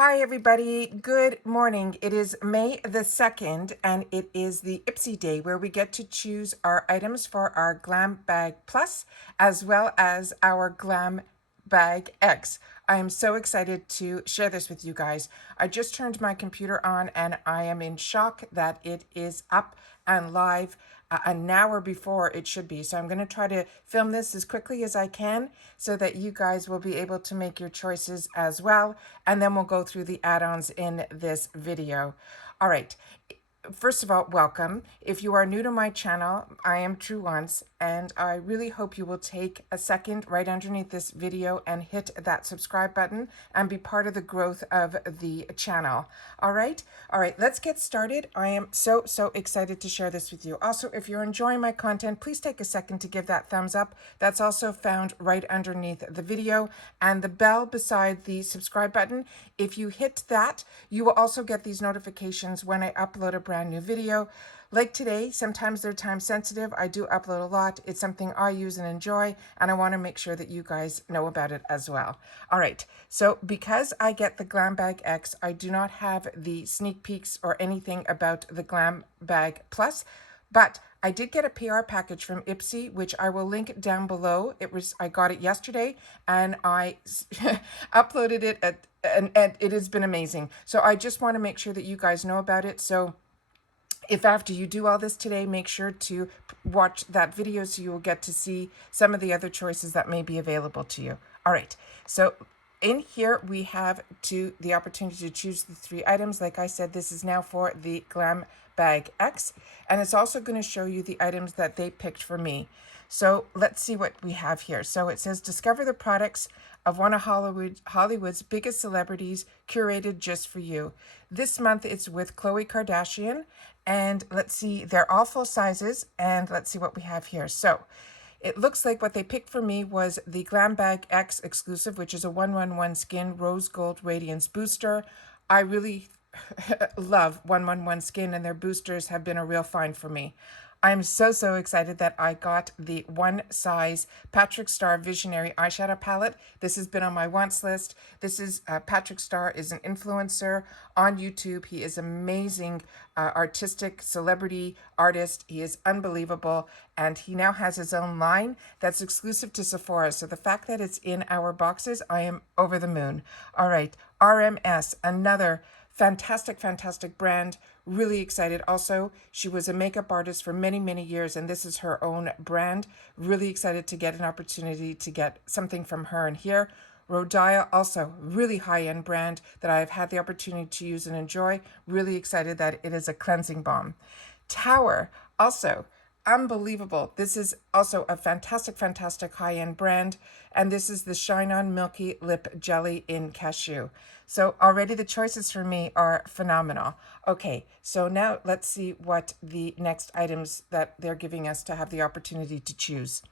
Hi, everybody. Good morning. It is May the 2nd, and it is the IPSY day where we get to choose our items for our Glam Bag Plus as well as our Glam Bag X. I am so excited to share this with you guys. I just turned my computer on and I am in shock that it is up and live an hour before it should be. So I'm going to try to film this as quickly as I can so that you guys will be able to make your choices as well. And then we'll go through the add-ons in this video. All right. First of all, welcome. If you are new to my channel, I am True Once, and I really hope you will take a second right underneath this video and hit that subscribe button and be part of the growth of the channel. All right, let's get started. I am so excited to share this with you. Also, if you're enjoying my content, please take a second to give that thumbs up. That's also found right underneath the video, and the bell beside the subscribe button. If you hit that, you will also get these notifications when I upload a brand new video. Like today, sometimes they're time sensitive. I do upload a lot. It's something I use and enjoy, and I want to make sure that you guys know about it as well. All right, so because I get the Glam Bag X, I do not have the sneak peeks or anything about the Glam Bag Plus, but I did get a PR package from IPSY, which I will link down below. I got it yesterday, and I uploaded it and it has been amazing. So I just want to make sure that you guys know about it. So if after you do all this today, make sure to watch that video so you will get to see some of the other choices that may be available to you. All right, so in here we have the opportunity to choose the 3 items. Like I said, this is now for the Glam Bag X, and it's also going to show you the items that they picked for me. So let's see what we have here. So it says, discover the products of one of Hollywood's biggest celebrities curated just for you. This month it's with Khloe Kardashian, and let's see, they're all full sizes, and let's see what we have here. So it looks like what they picked for me was the Glam Bag X exclusive, which is a 111 Skin Rose Gold Radiance Booster. I really love 111 Skin, and their boosters have been a real find for me. I'm so excited that I got the one size Patrick Starr Visionary eyeshadow palette. This has been on my wants list. This is Patrick Starr is an influencer on YouTube. He is amazing artistic celebrity artist. He is unbelievable, and he now has his own line that's exclusive to Sephora. So the fact that it's in our boxes, I am over the moon. All right, RMS, another fantastic brand. Really excited. Also, she was a makeup artist for many years, and this is her own brand. Really excited to get an opportunity to get something from her. And here, Rodial, also really high-end brand that I've had the opportunity to use and enjoy. Really excited that it is a cleansing balm. Tower, also unbelievable. This is also a fantastic high-end brand, and this is the Shine On Milky Lip Jelly in Cashew. So already the choices for me are phenomenal. Okay, so now let's see what the next items that they're giving us to have the opportunity to choose.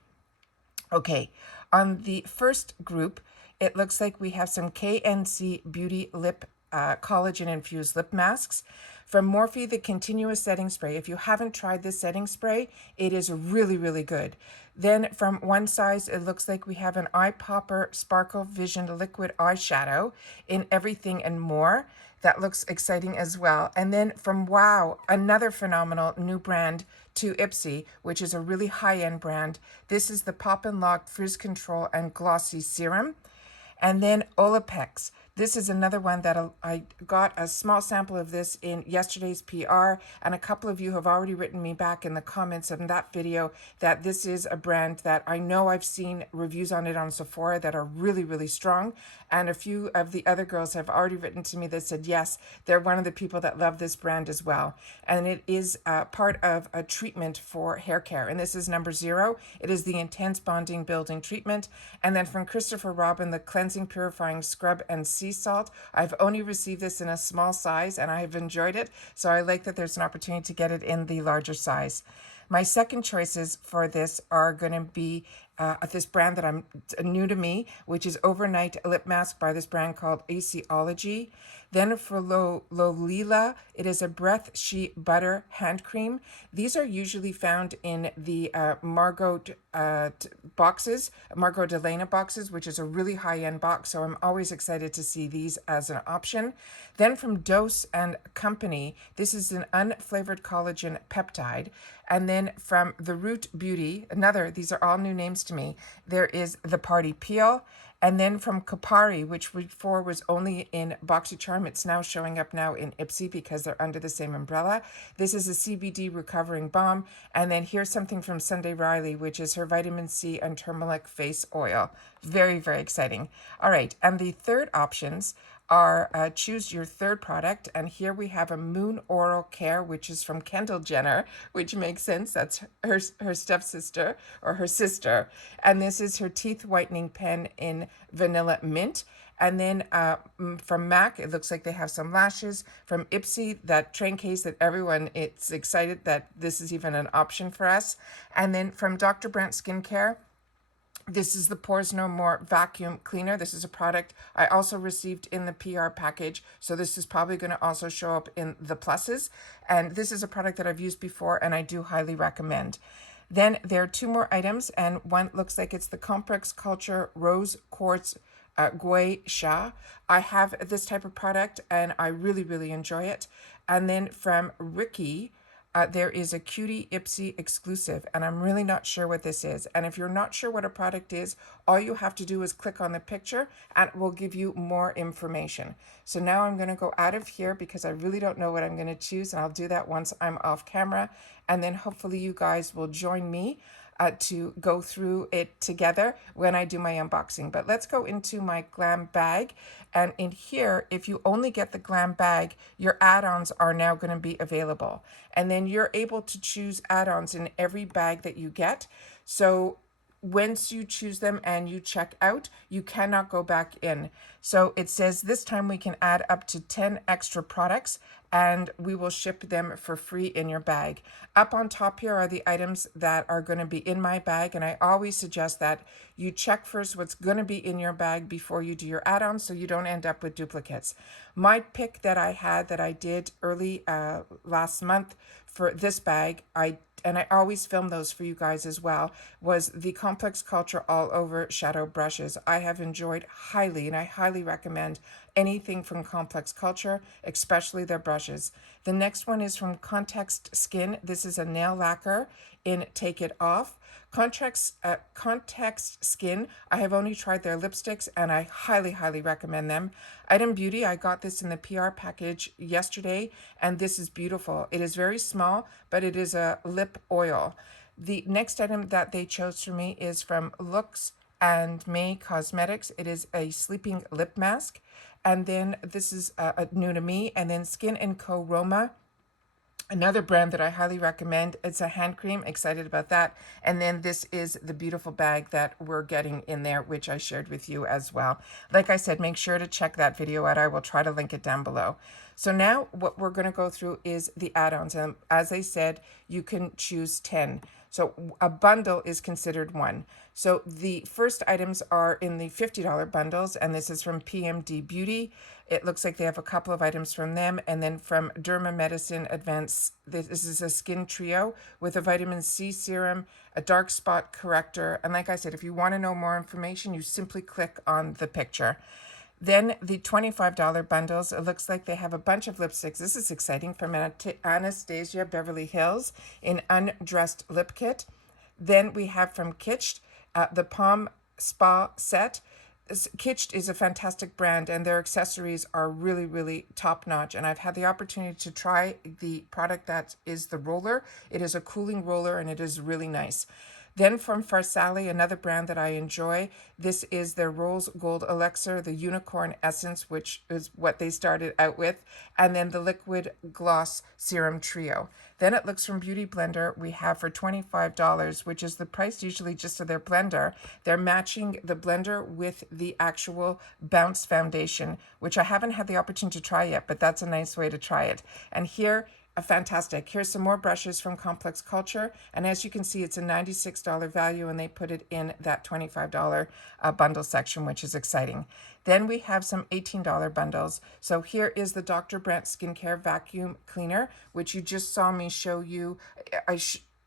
Okay, on the first group, it looks like we have some KNC Beauty Lip collagen infused lip masks. From Morphe, the continuous setting spray. If you haven't tried this setting spray, it is really good. Then from One Size, it looks like we have an Eye Popper Sparkle Vision Liquid Eyeshadow in Everything and More. That looks exciting as well. And then from Wow, another phenomenal new brand to IPSY, which is a really high-end brand. This is the Pop and Lock Frizz Control and Glossy Serum. And then Olapex. This is another one that I got a small sample of this in yesterday's PR, and a couple of you have already written me back in the comments of that video that this is a brand that I know I've seen reviews on it on Sephora that are really strong, and a few of the other girls have already written to me that said yes, they're one of the people that love this brand as well. And it is part of a treatment for hair care, and this is number 0. It is the Intense Bonding Building Treatment. And then from Christopher Robin, the Cleansing Purifying Scrub and Sea Salt. I've only received this in a small size, and I have enjoyed it, so I like that there's an opportunity to get it in the larger size. My second choices for this are going to be this brand that I'm new to me, which is Overnight Lip Mask by this brand called Aciology. Then for Lolila, it is a Breath Sheet Butter Hand Cream. These are usually found in the Margot boxes, Margot Delana boxes, which is a really high-end box, so I'm always excited to see these as an option. Then from Dose and Company, this is an unflavored collagen peptide. And then from The Root Beauty, these are all new names to me, there is the Party Peel. And then from Kapari, which before was only in BoxyCharm, it's now showing up now in IPSY because they're under the same umbrella. This is a CBD recovering balm. And then here's something from Sunday Riley, which is her vitamin C and turmeric face oil. Very, very exciting. All right, and the third options are choose your third product. And here we have a Moon Oral Care, which is from Kendall Jenner, which makes sense. That's her stepsister or her sister. And this is her teeth whitening pen in vanilla mint. And then from MAC, it looks like they have some lashes. From IPSY, that train case that everyone is excited that this is even an option for us. And then from Dr. Brandt Skincare, this is the Pores No More Vacuum Cleaner. This is a product I also received in the PR package. So this is probably going to also show up in the pluses. And this is a product that I've used before and I do highly recommend. Then there are two more items, and one looks like it's the Complex Culture Rose Quartz Gui Sha. I have this type of product and I really, really enjoy it. And then from Ricky, there is a Cutie IPSY exclusive, and I'm really not sure what this is. And if you're not sure what a product is, all you have to do is click on the picture and it will give you more information. So now I'm going to go out of here because I really don't know what I'm going to choose, and I'll do that once I'm off camera. And then hopefully you guys will join me to go through it together when I do my unboxing. But let's go into my Glam bag. And in here, if you only get the Glam bag, your add-ons are now going to be available. And then you're able to choose add-ons in every bag that you get. So once you choose them and you check out, you cannot go back in. So it says this time we can add up to 10 extra products and we will ship them for free in your bag. Up on top here are the items that are going to be in my bag, and I always suggest that you check first what's going to be in your bag before you do your add-ons so you don't end up with duplicates. My pick that I had that I did early last month for this bag, and I always film those for you guys as well, was the Complex Culture All Over Shadow Brushes. I have enjoyed highly, and I highly recommend anything from Complex Culture, especially their brushes. The next one is from Context Skin. This is a nail lacquer in Take It Off. Context Skin, I have only tried their lipsticks and I highly, highly recommend them. Item Beauty, I got this in the PR package yesterday and this is beautiful. It is very small, but it is a lip oil. The next item that they chose for me is from Lux and May Cosmetics. It is a sleeping lip mask. And then this is new to me. And then Skin & Co. Roma, another brand that I highly recommend. It's a hand cream. Excited about that. And then this is the beautiful bag that we're getting in there, which I shared with you as well. Like I said, make sure to check that video out. I will try to link it down below. So now what we're going to go through is the add-ons. And as I said, you can choose 10. So a bundle is considered one. So the first items are in the $50 bundles, and this is from PMD Beauty. It looks like they have a couple of items from them. And then from Derma Medicine Advance, this is a skin trio with a vitamin C serum, a dark spot corrector. And like I said, if you want to know more information, you simply click on the picture. Then the $25 bundles, it looks like they have a bunch of lipsticks. This is exciting, from Anastasia Beverly Hills in Undressed Lip Kit. Then we have from Kitsch, the Palm Spa Set. Kitsch is a fantastic brand and their accessories are really, really top notch. And I've had the opportunity to try the product that is the roller. It is a cooling roller and it is really nice. Then from Farsali, another brand that I enjoy, this is their Rose Gold Elixir, the Unicorn Essence, which is what they started out with, and then the Liquid Gloss Serum Trio. Then it looks from Beauty Blender, we have for $25, which is the price usually just of their blender. They're matching the blender with the actual Bounce Foundation, which I haven't had the opportunity to try yet, but that's a nice way to try it. And here, fantastic. Here's some more brushes from Complex Culture. And as you can see, it's a $96 value and they put it in that $25 bundle section, which is exciting. Then we have some $18 bundles. So here is the Dr. Brandt Skincare Vacuum Cleaner, which you just saw me show you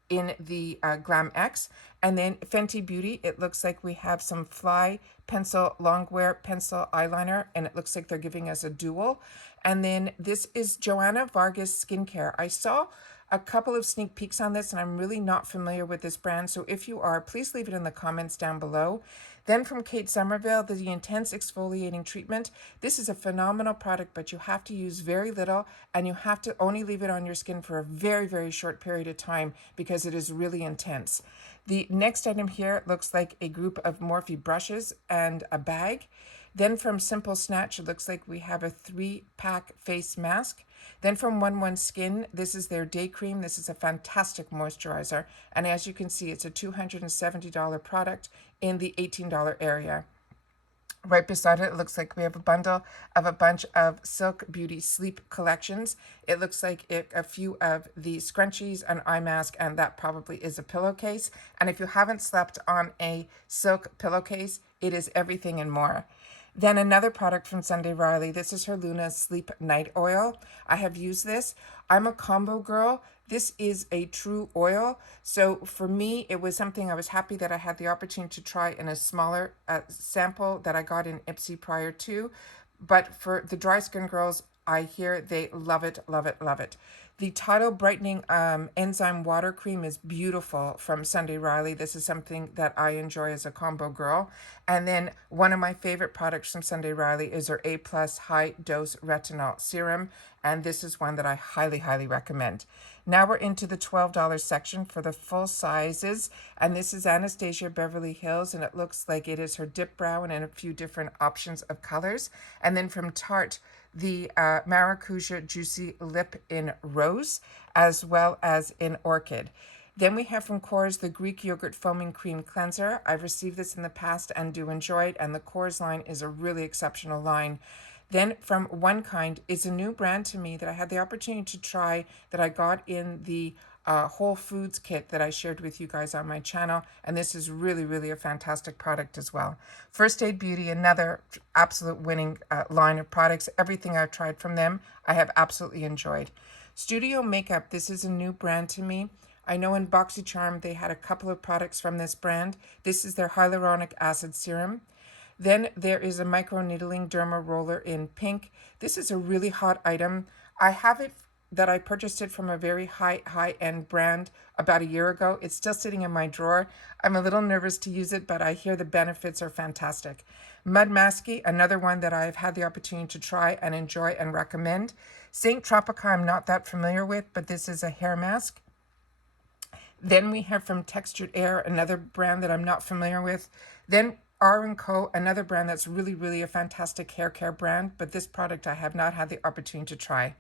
in the Glam X. And then Fenty Beauty, it looks like we have some Fly Pencil Longwear Pencil Eyeliner, and it looks like they're giving us a dual. And then this is Joanna Vargas Skincare. I saw a couple of sneak peeks on this, and I'm really not familiar with this brand. So if you are, please leave it in the comments down below. Then from Kate Somerville, the Intense Exfoliating Treatment. This is a phenomenal product, but you have to use very little, and you have to only leave it on your skin for a very, very short period of time because it is really intense. The next item here looks like a group of Morphe brushes and a bag. Then from Simple Snatch, it looks like we have a 3-pack face mask. Then from 11 Skin, this is their day cream. This is a fantastic moisturizer. And as you can see, it's a $270 product in the $18 area. Right beside it, it looks like we have a bundle of a bunch of Silk Beauty Sleep collections. It looks like a few of the scrunchies, an eye mask, and that probably is a pillowcase. And if you haven't slept on a silk pillowcase, it is everything and more. Then another product from Sunday Riley. This is her Luna Sleep Night Oil. I have used this. I'm a combo girl. This is a true oil. So for me, it was something I was happy that I had the opportunity to try in a smaller sample that I got in IPSY prior to. But for the dry skin girls, I hear they love it, love it, love it. The Tidal Brightening Enzyme Water Cream is beautiful from Sunday Riley. This is something that I enjoy as a combo girl. And then one of my favorite products from Sunday Riley is their A+ High Dose Retinol Serum. And this is one that I highly, highly recommend. Now we're into the $12 section for the full sizes. And this is Anastasia Beverly Hills. And it looks like it is her dip brow and in a few different options of colors. And then from Tarte, the Maracuja Juicy Lip in Rose, as well as in Orchid. Then we have from Kors the Greek Yogurt Foaming Cream Cleanser. I've received this in the past and do enjoy it, and the Kors line is a really exceptional line. Then from One Kind is a new brand to me that I had the opportunity to try that I got in the Whole Foods kit that I shared with you guys on my channel. And this is really, really a fantastic product as well. First Aid Beauty, another absolute winning line of products. Everything I've tried from them, I have absolutely enjoyed. Studio Makeup, this is a new brand to me. I know in BoxyCharm, they had a couple of products from this brand. This is their Hyaluronic Acid Serum. Then there is a microneedling derma roller in pink. This is a really hot item. I have it that I purchased it from a very high-end brand about a year ago. It's still sitting in my drawer. I'm a little nervous to use it, but I hear the benefits are fantastic. Mud Masky, another one that I've had the opportunity to try and enjoy and recommend. Saint Tropica, I'm not that familiar with, but this is a hair mask. Then we have from Textured Air, another brand that I'm not familiar with. Then R & Co, another brand that's really, really a fantastic hair care brand, but this product I have not had the opportunity to try.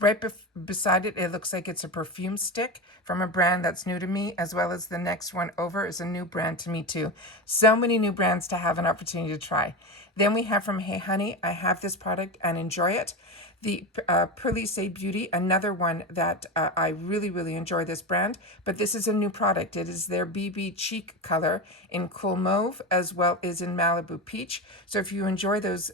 Right beside it, it looks like it's a perfume stick from a brand that's new to me, as well as the next one over is a new brand to me too. So many new brands to have an opportunity to try. Then we have from Hey Honey, I have this product and enjoy it. The Perlice Beauty, another one that I really, really enjoy this brand, but this is a new product. It is their BB Cheek color in Cool Mauve, as well as in Malibu Peach. So if you enjoy those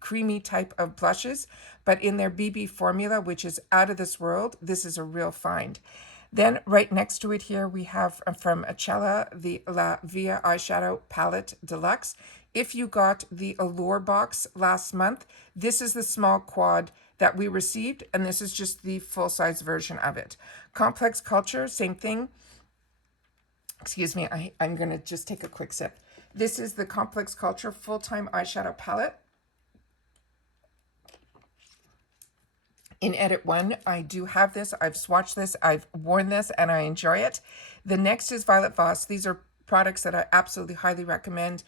creamy type of blushes, but in their BB formula, which is out of this world, this is a real find. Then right next to it here, we have from Acella, the La Via Eyeshadow Palette Deluxe. If you got the Allure box last month, this is the small quad that we received, and this is just the full-size version of it. Complex Culture, same thing. Excuse me, I'm going to just take a quick sip. This is the Complex Culture Full-Time Eyeshadow Palette. In Edit 1, I do have this. I've swatched this, I've worn this, and I enjoy it. The next is Violet Voss. These are products that I absolutely highly recommend.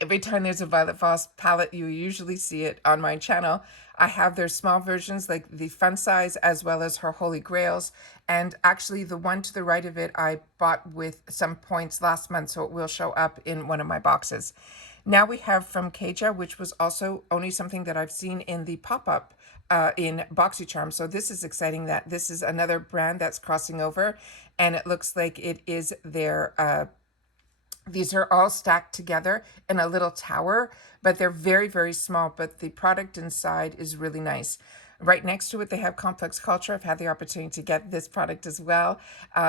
Every time there's a Violet Voss palette, you usually see it on my channel. I have their small versions, like the fun size, as well as her Holy Grails. And actually, the one to the right of it, I bought with some points last month, so it will show up in one of my boxes. Now we have from Kaja, which was also only something that I've seen in the pop-up in BoxyCharm. So this is exciting that this is another brand that's crossing over, and it looks like it is their these are all stacked together in a little tower, but they're very, very small, but the product inside is really nice. Right next to it, they have Complex Culture. I've had the opportunity to get this product as well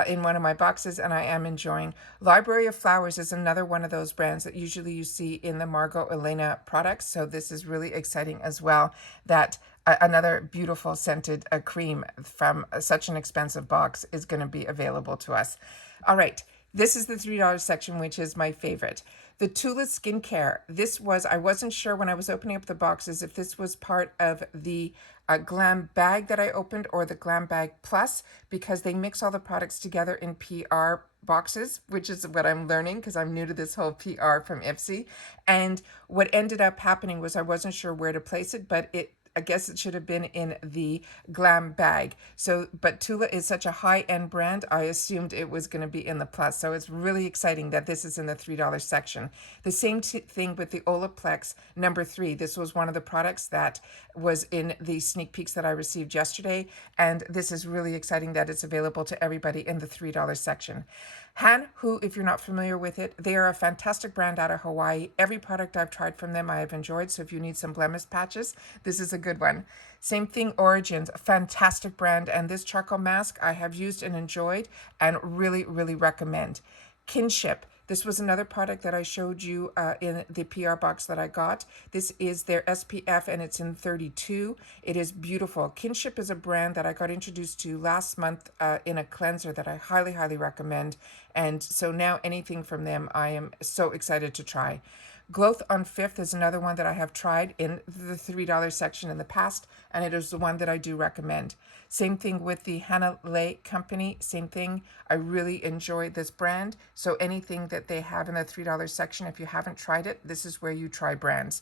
in one of my boxes, and I am enjoying. Library of Flowers is another one of those brands that usually you see in the Margot Elena products, so this is really exciting as well, that another beautiful scented cream from such an expensive box is going to be available to us. All right. This is the $3 section, which is my favorite. The Tula Skincare. This was, I wasn't sure when I was opening up the boxes if this was part of the Glam Bag that I opened or the Glam Bag Plus, because they mix all the products together in PR boxes, which is what I'm learning because I'm new to this whole PR from IPSY. And what ended up happening was I wasn't sure where to place it, but I guess it should have been in the Glam Bag. So, but Tula is such a high-end brand, I assumed it was going to be in the plus. So it's really exciting that this is in the $3 section. The same thing with the Olaplex number 3. This was one of the products that was in the sneak peeks that I received yesterday. And this is really exciting that it's available to everybody in the $3 section. Han, who, if you're not familiar with it, they are a fantastic brand out of Hawaii. Every product I've tried from them, I have enjoyed. So if you need some blemish patches, this is a good one. Same thing, Origins, a fantastic brand. And this charcoal mask I have used and enjoyed and really, really recommend. Kinship. This was another product that I showed you in the PR box that I got. This is their SPF and it's in 32. It is beautiful. Kinship is a brand that I got introduced to last month in a cleanser that I highly, highly recommend. And so now anything from them, I am so excited to try. Growth on Fifth is another one that I have tried in the $3 section in the past, and it is the one that I do recommend. Same thing with the Hannah Lay Company, same thing. I really enjoy this brand. So anything that they have in the $3 section, if you haven't tried it, this is where you try brands.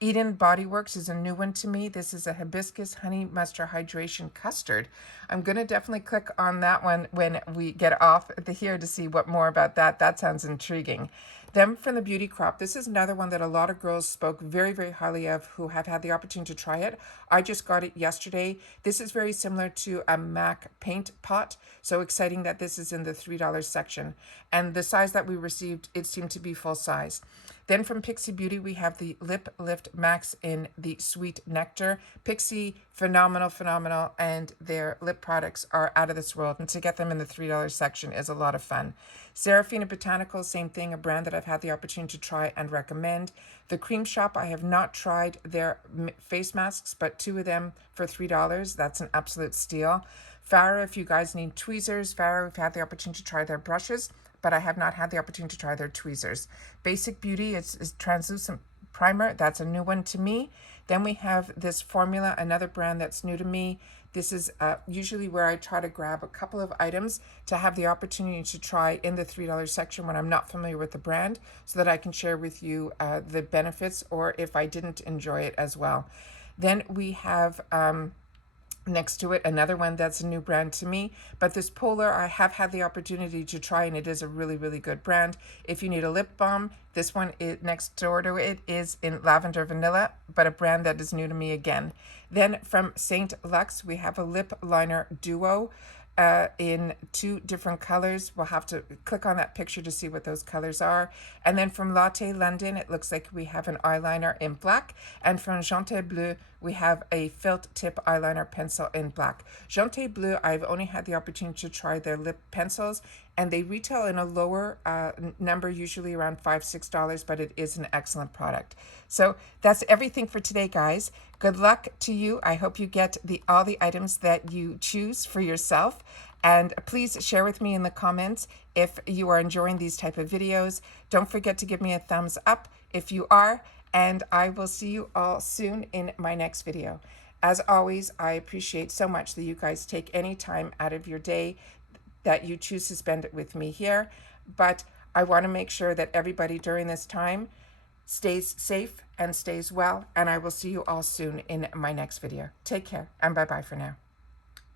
Eden Body Works is a new one to me. This is a hibiscus honey mustard hydration custard. I'm going to definitely click on that one when we get off here to see what more about that. That sounds intriguing. Then from the Beauty Crop, this is another one that a lot of girls spoke very, very highly of who have had the opportunity to try it. I just got it yesterday. This is very similar to a MAC paint pot. So exciting that this is in the $3 section. And the size that we received, it seemed to be full size. Then from Pixie Beauty, we have the Lip Lift Max in the Sweet Nectar. Pixie, phenomenal, phenomenal, and their lip products are out of this world. And to get them in the $3 section is a lot of fun. Serafina Botanicals, same thing, a brand that I've had the opportunity to try and recommend. The Cream Shop, I have not tried their face masks, but 2 of them for $3. That's an absolute steal. Farah, if you guys need tweezers, Farah, we've had the opportunity to try their brushes, but I have not had the opportunity to try their tweezers. Basic Beauty is translucent primer. That's a new one to me. Then we have this formula, another brand that's new to me. This is usually where I try to grab a couple of items to have the opportunity to try in the $3 section when I'm not familiar with the brand, so that I can share with you the benefits or if I didn't enjoy it as well. Then we have next to it another one that's a new brand to me, but this Polar I have had the opportunity to try, and it is a really, really good brand. If you need a lip balm, this one next door to it is in Lavender Vanilla, but a brand that is new to me again. Then from Saint Lux, we have a lip liner duo in 2 different colors. We'll have to click on that picture to see what those colors are. And then from Latte London, it looks like we have an eyeliner in black. And from Jeanté Bleu, we have a felt tip eyeliner pencil in black. Jeanté Bleu, I've only had the opportunity to try their lip pencils, and they retail in a lower number, usually around $5, $6, but it is an excellent product. So that's everything for today, guys. Good luck to you. I hope you get all the items that you choose for yourself. And please share with me in the comments if you are enjoying these type of videos. Don't forget to give me a thumbs up if you are. And I will see you all soon in my next video. As always, I appreciate so much that you guys take any time out of your day that you choose to spend it with me here. But I want to make sure that everybody during this time stays safe and stays well. And I will see you all soon in my next video. Take care and bye-bye for now.